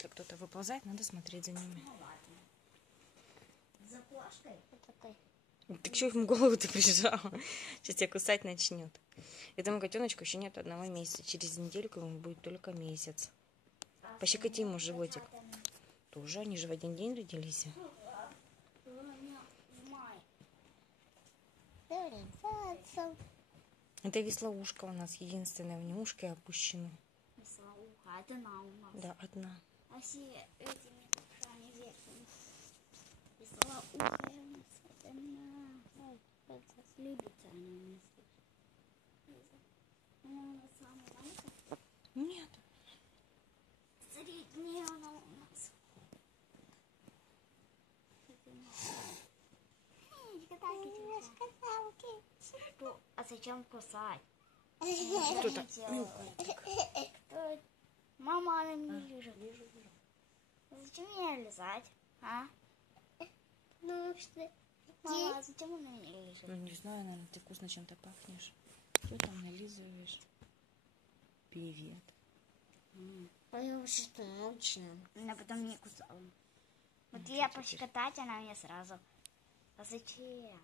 Если кто-то выползает, надо смотреть за ними. Ну ладно. За кошкой? Так что ему голову-то прижала? Сейчас тебя кусать начнет. Этому котеночку еще нет 1 месяца. Через недельку ему будет только месяц. Пощекоти ему животик. Тоже они же в один день родились. Это веслоушка у нас единственная, у нее ушки опущены. Веслоуха, одна у нас. Да, одна. А все этими ушами верхними. Веслоуха у нас одна. Любится она у нас. Она у нас самая маленькая? Нет. Средняя она у нас. Что? А зачем кусать? Кто-то Мама, она мне лежит. Зачем мне лизать? А? Ну что? Мама, а зачем она мне лежит? Ну не знаю, наверное, ты вкусно чем-то пахнешь. Что там нализываешь? Привет. Потому что научно. Она потом не кусала. Вот я пощекотать, она мне сразу. А зачем?